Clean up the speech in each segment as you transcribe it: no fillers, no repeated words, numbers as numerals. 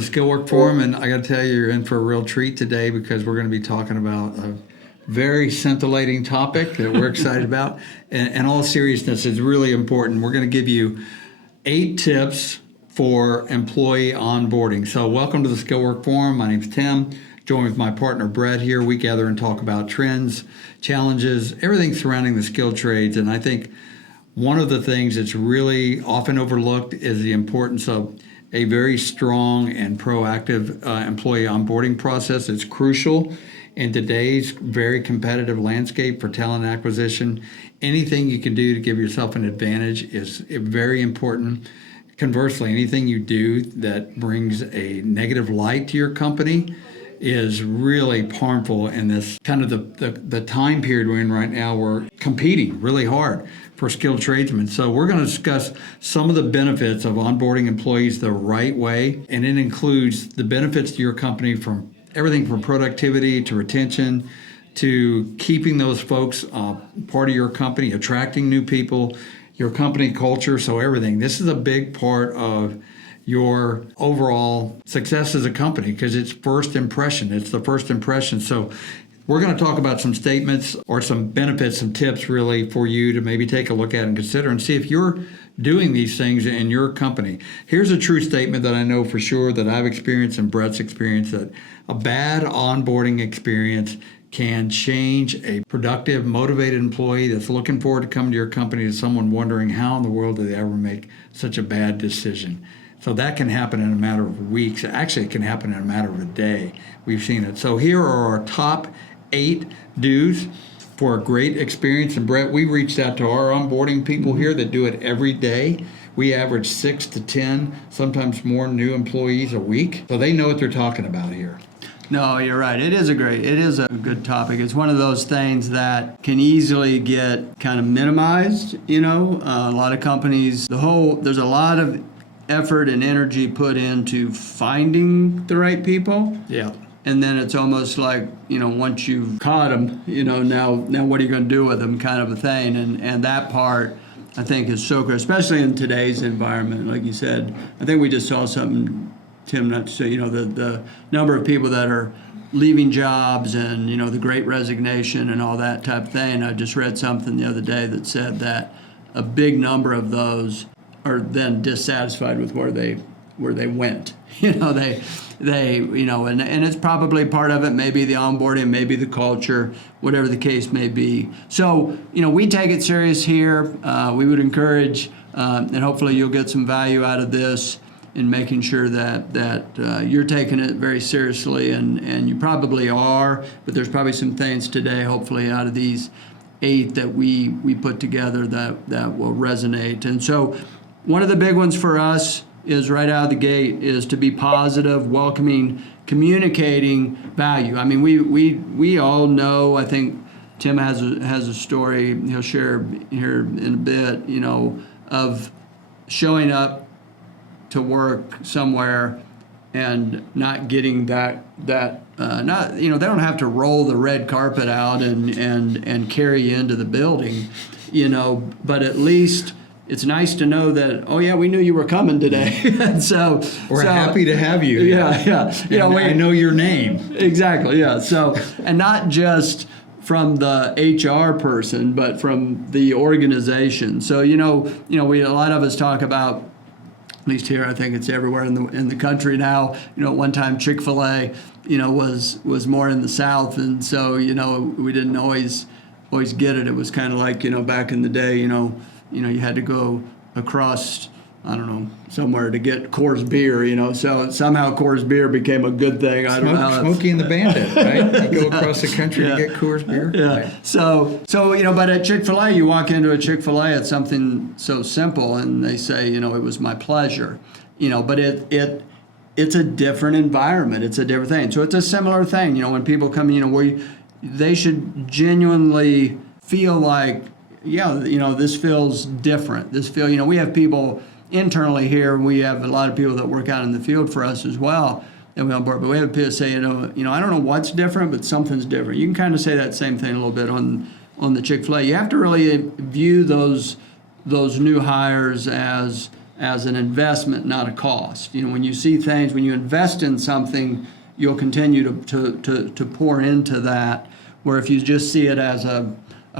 the Skillwork Forum, and I got to tell you, you're in for a real treat today because we're going to be talking about a very scintillating topic that we're excited about. And in all seriousness, it's really important. We're going to give you 8 tips for employee onboarding. So welcome to the Skillwork Forum. My name's Tim. Joined with my partner Brett here. We gather and talk about trends, challenges, everything surrounding the skilled trades. And I think one of the things that's really often overlooked is the importance of a very strong and proactive employee onboarding process. It's crucial in today's very competitive landscape for talent acquisition. Anything you can do to give yourself an advantage is very important. Conversely, anything you do that brings a negative light to your company is really harmful in this kind of the time period we're in right now. We're competing really hard for skilled tradesmen. So we're going to discuss some of the benefits of onboarding employees the right way, and it includes the benefits to your company from everything from productivity to retention to keeping those folks part of your company, attracting new people, your company culture, so everything. This is a big part of your overall success as a company because it's first impression. It's the first impression. So we're going to talk about some statements or some benefits, some tips really for you to maybe take a look at and consider and see if you're doing these things in your company. Here's a true statement that I know for sure that I've experienced and Brett's experienced, that a bad onboarding experience can change a productive, motivated employee that's looking forward to coming to your company to someone wondering how in the world did they ever make such a bad decision. So that can happen in a matter of weeks. Actually, it can happen in a matter of a day. We've seen it. So here are our top 8 do's for a great experience. And Brett, we reached out to our onboarding people here that do it every day. We average 6 to 10, sometimes more new employees a week. So they know what they're talking about here. No, you're right. It is a good topic. It's one of those things that can easily get kind of minimized. A lot of companies, there's a lot of effort and energy put into finding the right people. Yeah. And then it's almost like, once you've caught them, now what are you going to do with them kind of a thing. And that part, I think, is so good, especially in today's environment. Like you said, I think we just saw something, Tim, not to say, the number of people that are leaving jobs and, the great resignation and all that type of thing. I just read something the other day that said that a big number of those are then dissatisfied with where they went. And it's probably part of it, maybe the onboarding, maybe the culture, whatever the case may be. So, we take it serious here. We would encourage, and hopefully you'll get some value out of this in making sure that you're taking it very seriously, and you probably are, but there's probably some things today, hopefully out of these 8 that we put together that will resonate. And so one of the big ones for us is right out of the gate is to be positive, welcoming, communicating value. I mean, we all know, I think Tim has a story he'll share here in a bit, of showing up to work somewhere and not getting that not they don't have to roll the red carpet out and carry you into the building, but at least it's nice to know that, oh yeah, we knew you were coming today. And so we're happy to have you. Yeah. I know your name. Exactly. Yeah. So, and not just from the HR person, but from the organization. So, a lot of us talk about, at least here, I think it's everywhere in the country now. At one time Chick-fil-A, was more in the South, and so we didn't always get it. It was kind of like back in the day, you had to go across, I don't know, somewhere to get Coors beer, So somehow Coors beer became a good thing. I don't know. Smokey and the Bandit, right? You go across the country to get Coors beer. Yeah. Right. So but at Chick-fil-A, you walk into a Chick-fil-A, it's something so simple, and they say, it was my pleasure, but it's a different environment. It's a different thing. So it's a similar thing, when people come, they should genuinely feel like, this feels different. We have people internally here. We have a lot of people that work out in the field for us as well that we on board. But we have people say, I don't know what's different, but something's different. You can kind of say that same thing a little bit on the Chick-fil-A. You have to really view those new hires as as an investment, not a cost. When you see things, when you invest in something, you'll continue to pour into that, where if you just see it as a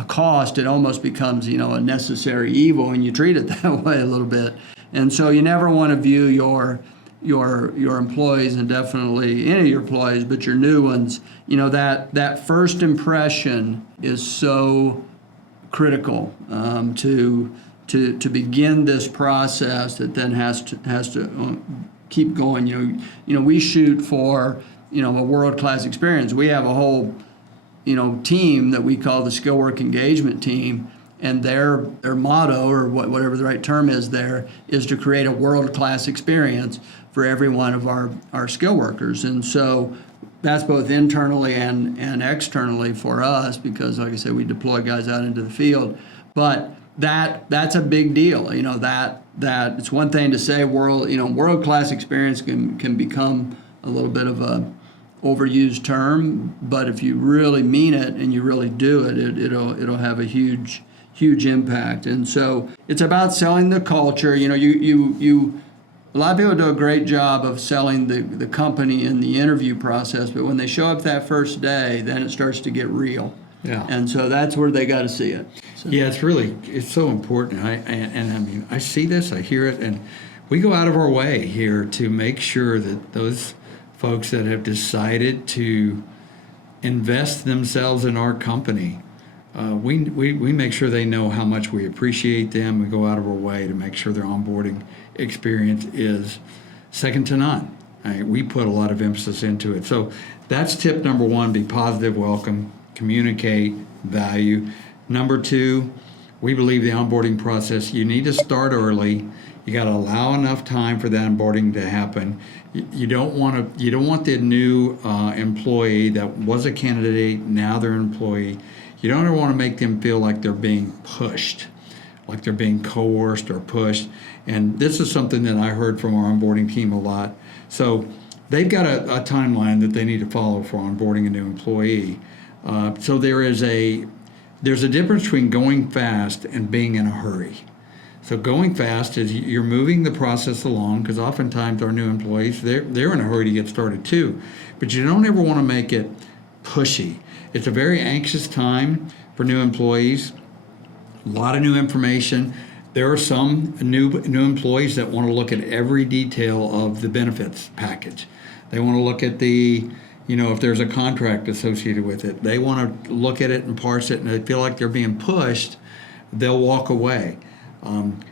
cost, it almost becomes, a necessary evil, and you treat it that way a little bit. And so you never want to view your employees, and definitely any of your employees, but your new ones, that first impression is so critical to begin this process that then has to keep going. We shoot for a world-class experience. We have a whole team that we call the Skillwork Engagement Team, and their motto, or whatever the right term is there, is to create a world-class experience for every one of our skill workers. And so that's both internally and externally for us, because like I said, we deploy guys out into the field. But that's a big deal. That it's one thing to say world-class experience can become a little bit of a overused term, but if you really mean it and you really do it, it'll have a huge impact. And so it's about selling the culture. A lot of people do a great job of selling the company in the interview process, but when they show up that first day, then it starts to get real. Yeah. And so that's where they got to see it. So. Yeah, it's so important. I see this, I hear it, and we go out of our way here to make sure that those folks that have decided to invest themselves in our company, we make sure they know how much we appreciate them. We go out of our way to make sure their onboarding experience is second to none. We put a lot of emphasis into it. So that's tip number one: be positive, welcome, communicate, value. Number two, we believe the onboarding process, you need to start early. You got to allow enough time for that onboarding to happen. You don't want the new employee that was a candidate, now they're an employee. You don't ever want to make them feel like they're being pushed, like they're being coerced or pushed. And this is something that I heard from our onboarding team a lot. So they've got a timeline that they need to follow for onboarding a new employee. So there's a difference between going fast and being in a hurry. So going fast is you're moving the process along, because oftentimes our new employees, they're in a hurry to get started too. But you don't ever want to make it pushy. It's a very anxious time for new employees. A lot of new information. There are some new employees that want to look at every detail of the benefits package. They want to look at if there's a contract associated with it. They want to look at it and parse it, and they feel like they're being pushed, they'll walk away.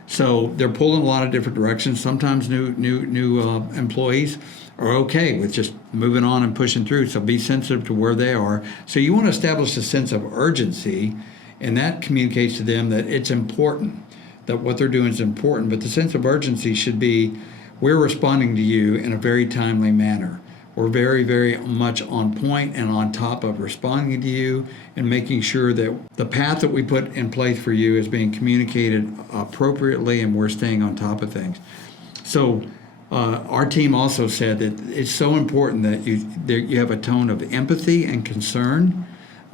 So they're pulling a lot of different directions. Sometimes new employees are okay with just moving on and pushing through. So be sensitive to where they are. So you want to establish a sense of urgency, and that communicates to them that it's important, that what they're doing is important. But the sense of urgency should be, we're responding to you in a very timely manner. We're very, very much on point and on top of responding to you and making sure that the path that we put in place for you is being communicated appropriately, and we're staying on top of things. So our team also said that it's so important that you have a tone of empathy and concern.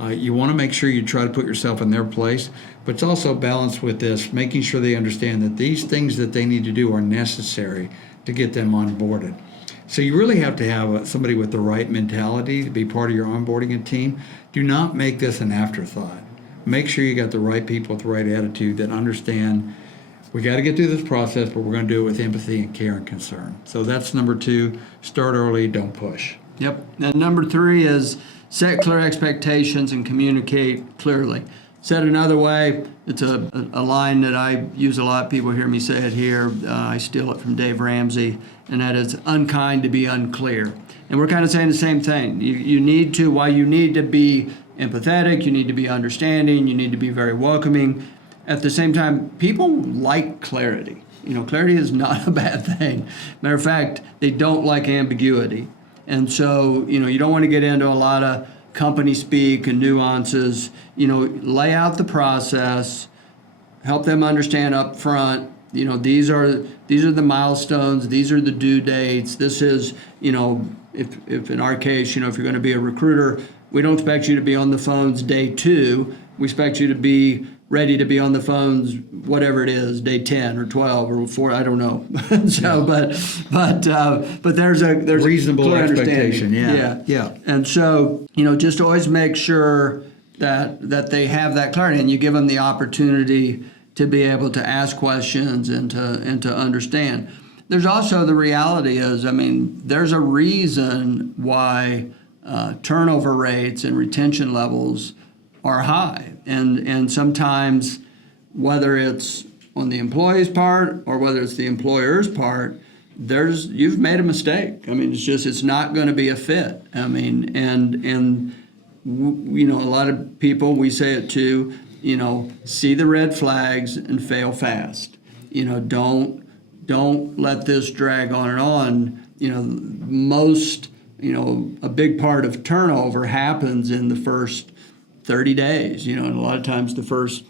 You want to make sure you try to put yourself in their place, but it's also balanced with this, making sure they understand that these things that they need to do are necessary to get them onboarded. So you really have to have somebody with the right mentality to be part of your onboarding team. Do not make this an afterthought. Make sure you got the right people with the right attitude that understand we got to get through this process, but we're going to do it with empathy and care and concern. So that's number two. Start early, don't push. Yep. And number three is set clear expectations and communicate clearly. Said another way, it's a line that I use a lot. People hear me say it here. I steal it from Dave Ramsey, and that is unkind to be unclear. And we're kind of saying the same thing. You need to be empathetic, you need to be understanding, you need to be very welcoming. At the same time, people like clarity. Clarity is not a bad thing. Matter of fact, they don't like ambiguity. And so, you don't want to get into a lot of company speak and nuances. Lay out the process, help them understand up front, these are the milestones, these are the due dates. This is, if in our case, if you're going to be a recruiter, we don't expect you to be on the phones day 2. We expect you to be ready to be on the phones, whatever it is, day 10 or 12 or 4, I don't know. So, but there's a Reasonable clear expectation, understanding. yeah. And so, just always make sure that they have that clarity, and you give them the opportunity to be able to ask questions and to understand. There's also the reality is, there's a reason why turnover rates and retention levels are high. And sometimes, whether it's on the employee's part or whether it's the employer's part, you've made a mistake. It's not going to be a fit. A lot of people, we say it too, see the red flags and fail fast. Don't let this drag on and on. A big part of turnover happens in the first 30 days, and a lot of times the first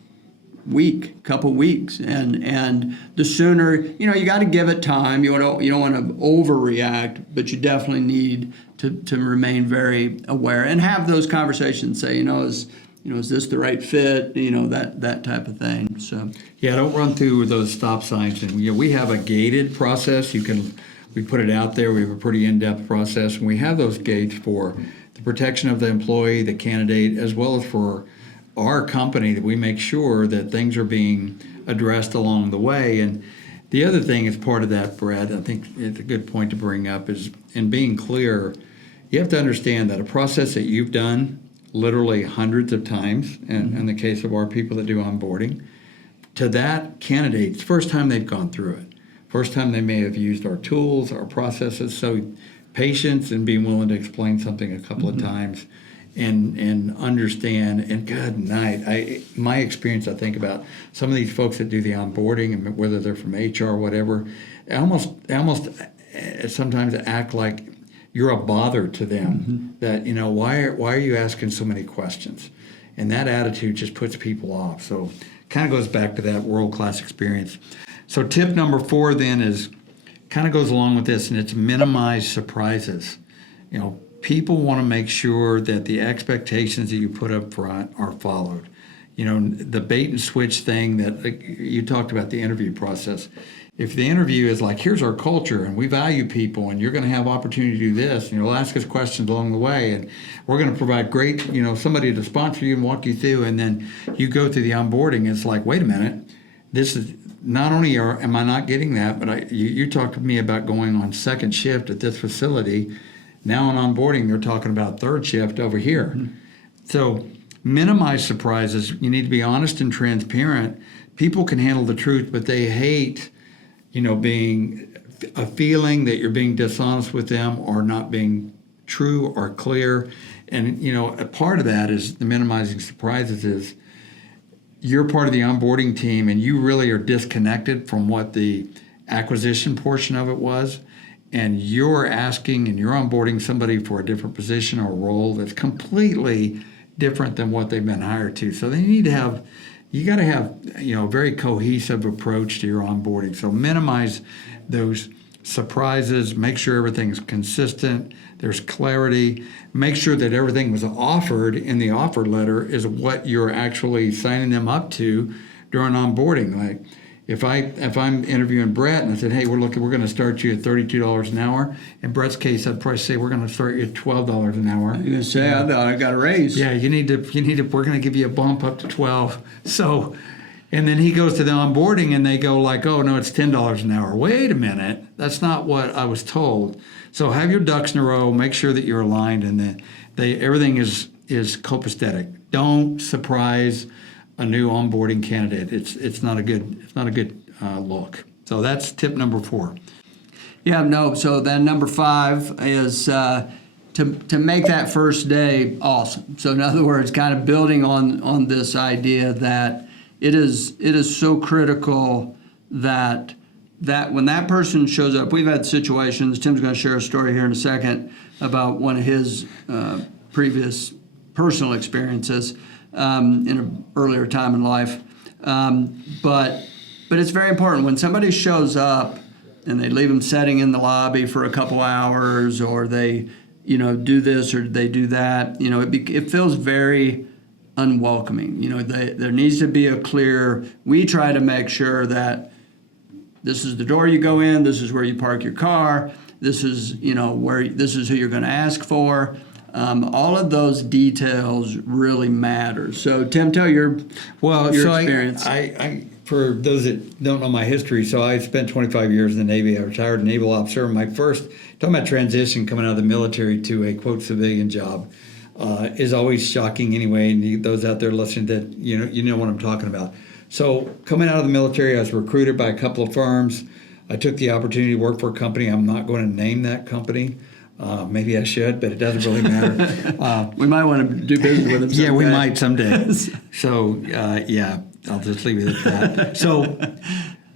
week, couple weeks, and the sooner, you got to give it time. You don't want to overreact, but you definitely need to remain very aware and have those conversations. Say, is this the right fit? That type of thing. So yeah, don't run through those stop signs. And we have a gated process. We put it out there. We have a pretty in-depth process, and we have those gates for the protection of the employee, the candidate, as well as for our company, that we make sure that things are being addressed along the way. And the other thing is part of that, Brad, I think it's a good point to bring up, is in being clear, you have to understand that a process that you've done literally hundreds of times, in the case of our people that do onboarding, to that candidate, it's the first time they've gone through it. First time they may have used our tools, our processes. So patience and being willing to explain something a couple of times and understand. And good night. My experience, I think about some of these folks that do the onboarding, and whether they're from HR or whatever, they almost sometimes act like you're a bother to them. That, why are you asking so many questions? And that attitude just puts people off. So kind of goes back to that world-class experience. So tip number 4 then is kind of goes along with this, and it's minimize surprises. People want to make sure that the expectations that you put up front are followed. The bait and switch thing that you talked about, the interview process. If the interview is like, here's our culture and we value people and you're going to have opportunity to do this, and you'll ask us questions along the way, and we're going to provide great, somebody to sponsor you and walk you through, and then you go through the onboarding, it's like, wait a minute, this is not only am I not getting that, but you talked to me about going on second shift at this facility. Now on onboarding, they're talking about third shift over here. So minimize surprises. You need to be honest and transparent. People can handle the truth, but they hate, being a feeling that you're being dishonest with them or not being true or clear. And, a part of that is the minimizing surprises is you're part of the onboarding team and you really are disconnected from what the acquisition portion of it was. And you're asking and you're onboarding somebody for a different position or role that's completely different than what they've been hired to. So you got to have, a very cohesive approach to your onboarding. So minimize those surprises, make sure everything's consistent, there's clarity, make sure that everything was offered in the offer letter is what you're actually signing them up to during onboarding. Like if I'm interviewing Brett and I said, hey, we're going to start you at $32 an hour. In Brett's case, I'd probably say we're going to start you at $12 an hour. You're going to say, I thought I got a raise. Yeah, you need to, we're going to give you a bump up to 12. So, and then he goes to the onboarding and they go like, oh, no, it's $10 an hour. Wait a minute. That's not what I was told. So have your ducks in a row, make sure that you're aligned and that everything is copacetic. Don't surprise a new onboarding candidate. It's not a good look. So that's tip number 4. Yeah, no. So then number 5 is to make that first day awesome. So in other words, kind of building on this idea that it is so critical that when that person shows up, we've had situations. Tim's going to share a story here in a second about one of his previous personal experiences in an earlier time in life. But it's very important when somebody shows up and they leave them sitting in the lobby for a couple hours, or they do this or did they do that? It feels very unwelcoming. There needs to be a clear. We try to make sure that this is the door you go in. This is where you park your car. This is this is who you're going to ask for. All of those details really matter. So Tim, tell your experience. I for those that don't know my history, so I spent 25 years in the Navy. I retired naval officer. My first, talking about transition coming out of the military to a quote civilian job, is always shocking anyway. And those out there listening, that you know what I'm talking about. So coming out of the military, I was recruited by a couple of firms. I took the opportunity to work for a company. I'm not going to name that company. Maybe I should, but it doesn't really matter. We might want to do business with them someday. Yeah, we might someday. So, I'll just leave it at that. So,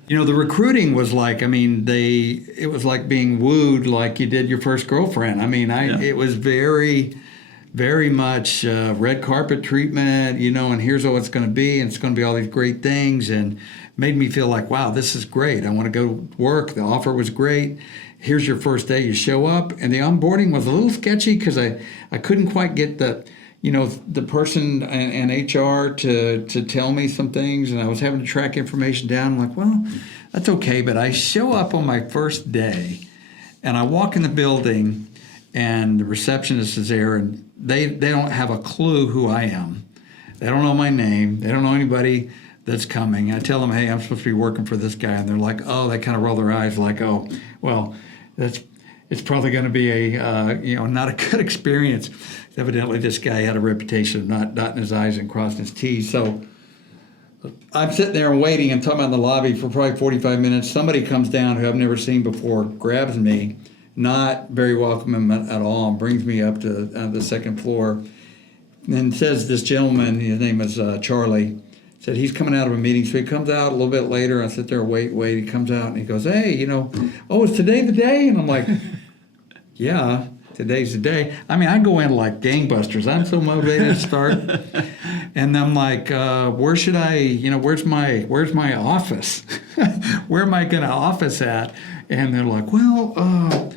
the recruiting was like, it was like being wooed like you did your first girlfriend. It was very, very much red carpet treatment, and here's what it's going to be, and it's going to be all these great things, and made me feel like, wow, this is great. I want to go work. The offer was great. Here's your first day. You show up, and the onboarding was a little sketchy because I couldn't quite get the person and HR to tell me some things, and I was having to track information down. I'm like, well, that's okay, but I show up on my first day, and I walk in the building, and the receptionist is there, and they don't have a clue who I am. They don't know my name. They don't know anybody that's coming. I tell them, hey, I'm supposed to be working for this guy, and they're like, oh, they kind of roll their eyes like, oh, well, it's probably going to be a not a good experience. Evidently, this guy had a reputation of not dotting his I's and crossing his T's. So I'm sitting there and waiting and talking about in the lobby for probably 45 minutes. Somebody comes down who I've never seen before, grabs me, not very welcoming at all, and brings me up to the second floor, and says this gentleman, his name is Charlie, said he's coming out of a meeting. So he comes out a little bit later. I sit there, wait. He comes out and he goes, hey, is today the day? And I'm like, yeah, today's the day. I go in like gangbusters. I'm so motivated to start. And I'm like, where should I, where's my office? Where am I going to office at? And they're like, well,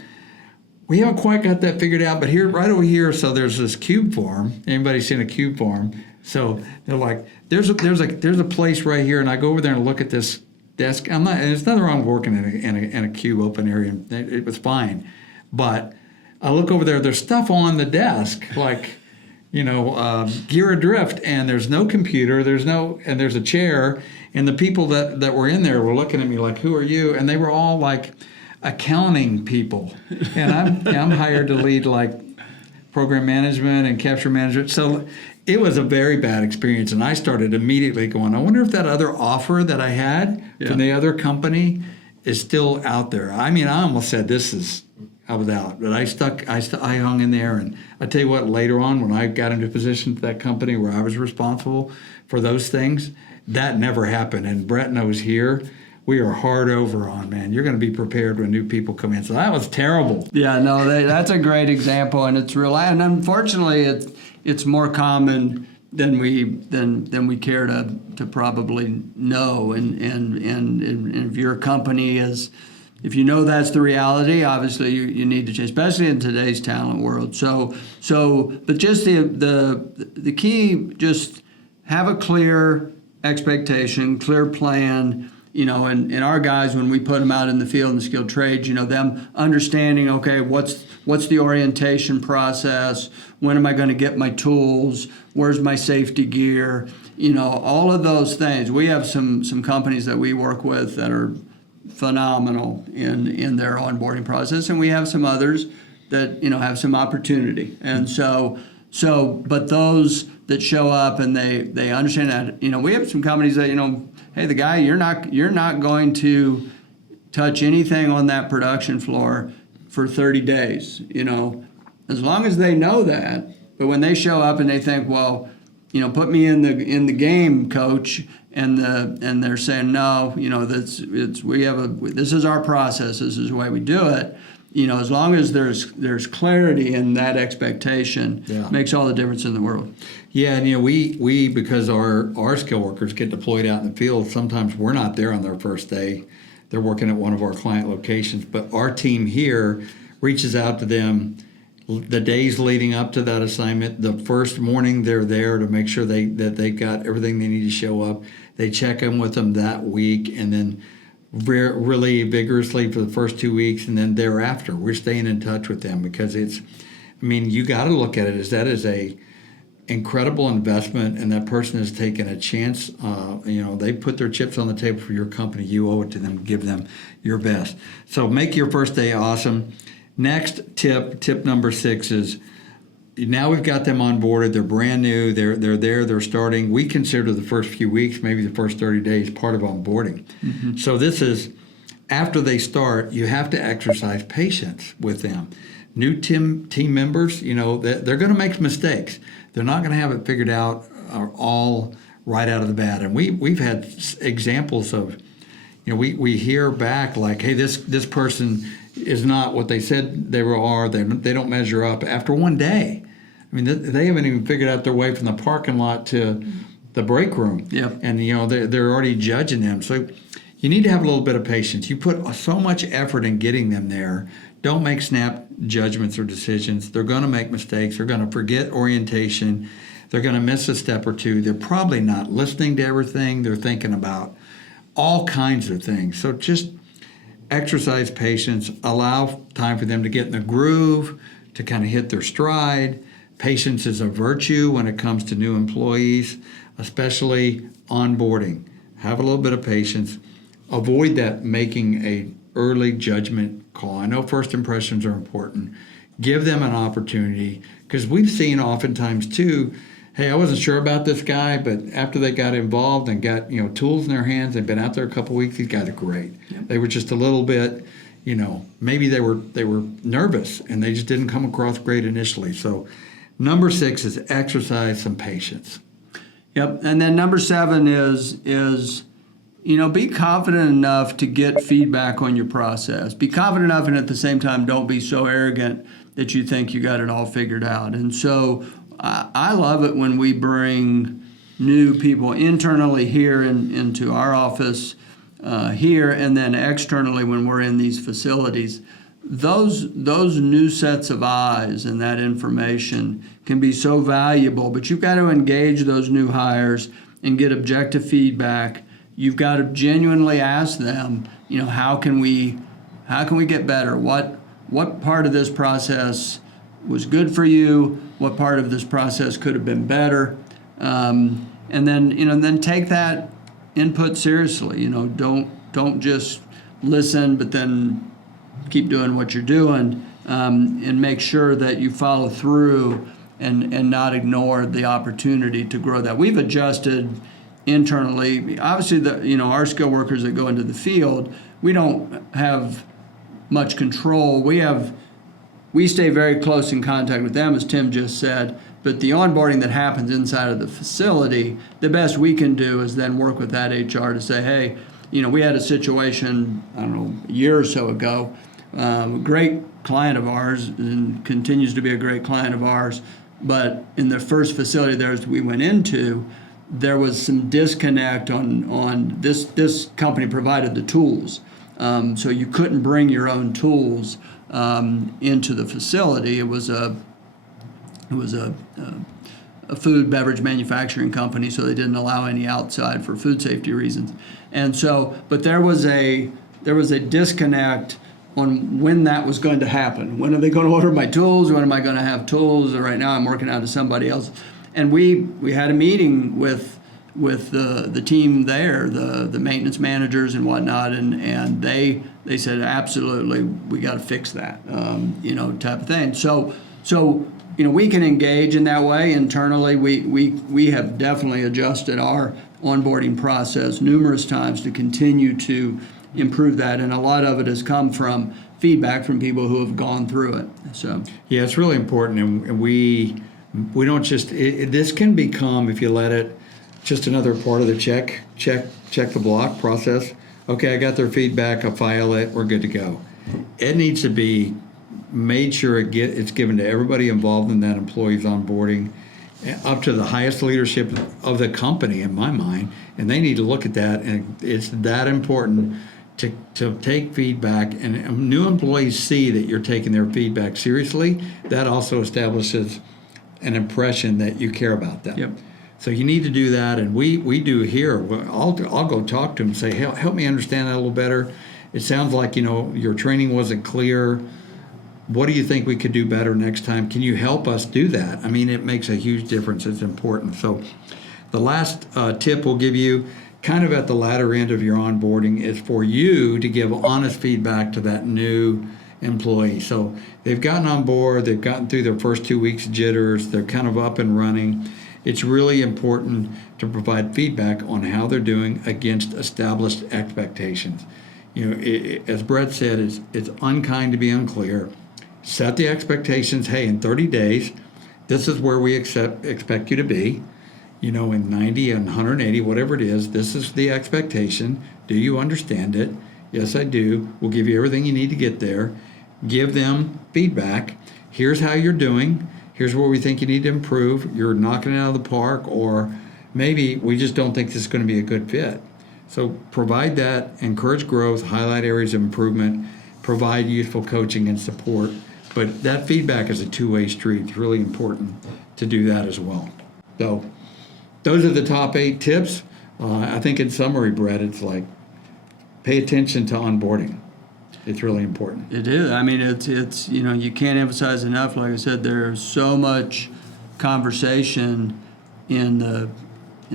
we haven't quite got that figured out, but here, right over here, so there's this cube form. Anybody seen a cube form? So they're like, there's a place right here, and I go over there and look at this desk. And there's nothing wrong with working in a cube open area. It was fine, but I look over there. There's stuff on the desk, like gear adrift, and there's no computer. And there's a chair, and the people that were in there were looking at me like, who are you? And they were all like accounting people, and I'm hired to lead like program management and capture management. So it was a very bad experience, and I started immediately going, I wonder if that other offer that I had from the other company is still out there. I almost said I was out, but I hung in there, and I tell you what, later on when I got into a position at that company where I was responsible for those things, that never happened. And Brett knows here, we are hard over on, man. You're going to be prepared when new people come in. So that was terrible. Yeah, no, that's a great example, and it's real. And unfortunately, it's more common than we care to probably know. And if your company is, if you know that's the reality, obviously you need to change, especially in today's talent world. So, but just the key, just have a clear expectation, clear plan. And our guys, when we put them out in the field in the skilled trades, them understanding, okay, what's the orientation process? When am I going to get my tools? Where's my safety gear? All of those things. We have some companies that we work with that are phenomenal in their onboarding process, and we have some others that have some opportunity. And but those that show up and they understand that, we have some companies that hey, the guy, you're not going to touch anything on that production floor for 30 days, as long as they know that. But when they show up and they think, well, put me in the game, coach, and they're saying, no, this is our process, this is the way we do it. As long as there's clarity in that expectation, makes all the difference in the world. Yeah, and we because our skill workers get deployed out in the field, sometimes we're not there on their first day. They're working at one of our client locations, but our team here reaches out to them the days leading up to that assignment. The first morning they're there to make sure that they've got everything they need to show up. They check in with them that week, and then really vigorously for the first 2 weeks, and then thereafter we're staying in touch with them, because you got to look at it as that is a incredible investment, and that person has taken a chance. They put their chips on the table for your company. You owe it to them. Give them your best. So make your first day awesome. Next tip number 6 is, now we've got them onboarded. They're brand new. They're there. They're starting. We consider the first few weeks, maybe the first 30 days, part of onboarding. Mm-hmm. So this is after they start. You have to exercise patience with them. New team members, they're going to make mistakes. They're not going to have it figured out all right out of the bat. And we've had examples of, we hear back like, hey, this person is not what they said they are. They don't measure up after one day. They haven't even figured out their way from the parking lot to the break room. Yep. And they're already judging them. So you need to have a little bit of patience. You put so much effort in getting them there. Don't make snap judgments or decisions. They're going to make mistakes. They're going to forget orientation. They're going to miss a step or two. They're probably not listening to everything. They're thinking about all kinds of things. So just exercise patience. Allow time for them to get in the groove, to kind of hit their stride. Patience is a virtue when it comes to new employees, especially onboarding. Have a little bit of patience. Avoid that making a early judgment call. I know first impressions are important. Give them an opportunity, because we've seen oftentimes too, hey, I wasn't sure about this guy, but after they got involved and got tools in their hands, they've been out there a couple of weeks, these guys are great. Yep. They were just a little bit, maybe they were nervous and they just didn't come across great initially. So number 6 is exercise some patience. Yep. And then number 7 is be confident enough to get feedback on your process. Be confident enough, and at the same time, don't be so arrogant that you think you got it all figured out. And so I love it when we bring new people internally here into our office here, and then externally when we're in these facilities. Those new sets of eyes and that information can be so valuable, but you've got to engage those new hires and get objective feedback. You've got to genuinely ask them, how can we get better? What part of this process was good for you? What part of this process could have been better? And then take that input seriously. Don't just listen, but then keep doing what you're doing, and make sure that you follow through and not ignore the opportunity to grow that. We've adjusted internally. Obviously, our skilled workers that go into the field, we don't have much control. We stay very close in contact with them, as Tim just said, but the onboarding that happens inside of the facility, the best we can do is then work with that HR to say, hey, we had a situation, a year or so ago, a great client of ours and continues to be a great client of ours, but in the first facility we went into, there was some disconnect on this company provided the tools. So you couldn't bring your own tools into the facility. It was a food beverage manufacturing company, so they didn't allow any outside for food safety reasons. And so, but there was a disconnect on when that was going to happen. When are they going to order my tools? When am I going to have tools? Right now I'm working out to somebody else. And we had a meeting with the team there, the maintenance managers and whatnot, and they said absolutely we got to fix that, type of thing. So we can engage in that way internally. We have definitely adjusted our onboarding process numerous times to continue to improve that, and a lot of it has come from feedback from people who have gone through it. So yeah, it's really important, and we don't just this can become, if you let it, just another part of the check the block process. Okay, I got their feedback, I file it, we're good to go. It needs to be made sure it's given to everybody involved in that employee's onboarding, up to the highest leadership of the company, in my mind, and they need to look at that, and it's that important to take feedback, and new employees see that you're taking their feedback seriously. That also establishes an impression that you care about them. Yep. So you need to do that, and we do here. I'll go talk to them and say, help me understand that a little better. It sounds like, your training wasn't clear. What do you think we could do better next time? Can you help us do that? I mean, it makes a huge difference. It's important. So the last tip we'll give you, kind of at the latter end of your onboarding, is for you to give honest feedback to that new employee. So they've gotten on board, they've gotten through their first 2 weeks as they're kind of up and running. It's really important to provide feedback on how they're doing against established expectations. As Brett said, it's unkind to be unclear. Set the expectations. Hey, in 30 days, this is where we expect you to be. In 90 and 180, whatever it is, this is the expectation. Do you understand it? Yes, I do. We'll give you everything you need to get there. Give them feedback. Here's how you're doing. Here's where we think you need to improve. You're knocking it out of the park, or maybe we just don't think this is going to be a good fit. So provide that, encourage growth, highlight areas of improvement, provide useful coaching and support. But that feedback is a two-way street. It's really important to do that as well. So those are the top 8 tips. I think in summary, Brett, it's like pay attention to onboarding. It's really important. It is. I mean, it's you can't emphasize enough. Like I said, there's so much conversation in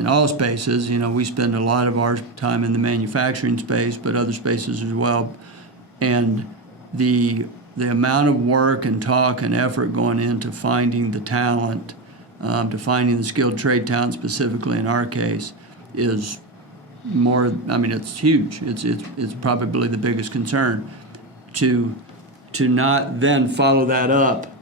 all spaces. We spend a lot of our time in the manufacturing space, but other spaces as well. And the amount of work and talk and effort going into finding the talent, to finding the skilled trade talent specifically in our case, is more. I mean, it's huge. It's probably the biggest concern. To not then follow that up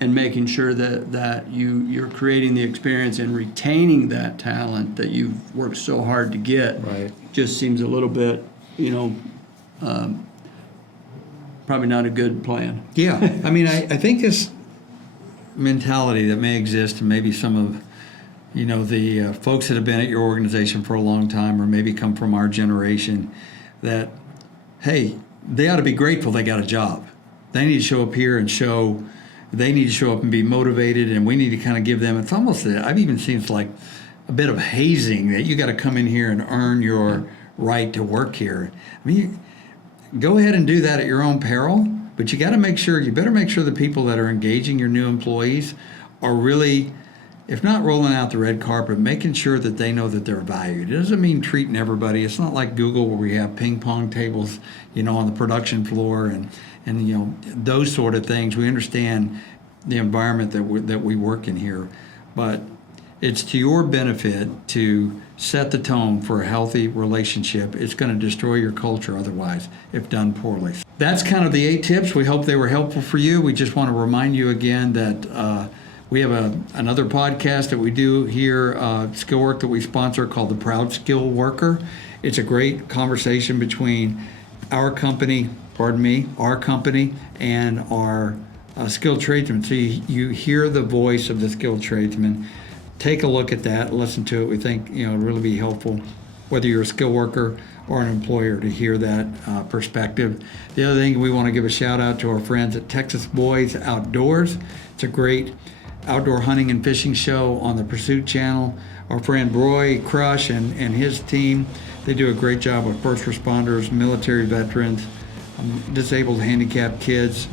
and making sure that you're creating the experience and retaining that talent that you've worked so hard to get. Right. Just seems a little bit, probably not a good plan. Yeah. I mean, I think this mentality that may exist, and maybe some of the folks that have been at your organization for a long time, or maybe come from our generation, that, hey, they ought to be grateful they got a job. They need to show up here and they need to show up and be motivated, and we need to kind of give them, it's almost, I've even seen it's like a bit of hazing, that you got to come in here and earn your right to work here. I mean, go ahead and do that at your own peril, but you better make sure the people that are engaging your new employees are really, if not rolling out the red carpet, making sure that they know that they're valued. It doesn't mean treating everybody. It's not like Google where we have ping pong tables, on the production floor and those sort of things. We understand the environment that we work in here, but it's to your benefit to set the tone for a healthy relationship. It's going to destroy your culture otherwise if done poorly. That's kind of the 8 tips. We hope they were helpful for you. We just want to remind you again that we have another podcast that we do here, Skillwork, that we sponsor, called The Proud Skill Worker. It's a great conversation between our company and our skilled tradesmen. So you hear the voice of the skilled tradesman. Take a look at that, listen to it. We think it'll really be helpful, whether you're a skill worker or an employer, to hear that perspective. The other thing, we want to give a shout out to our friends at Texas Boys Outdoors. It's a great outdoor hunting and fishing show on the Pursuit Channel. Our friend Roy Crush and his team, they do a great job with first responders, military veterans, disabled, handicapped kids.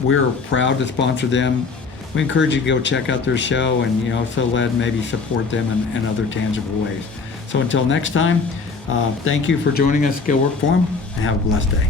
We're proud to sponsor them. We encourage you to go check out their show and, so let maybe support them in other tangible ways. So until next time, thank you for joining us, Skillwork Forum, and have a blessed day.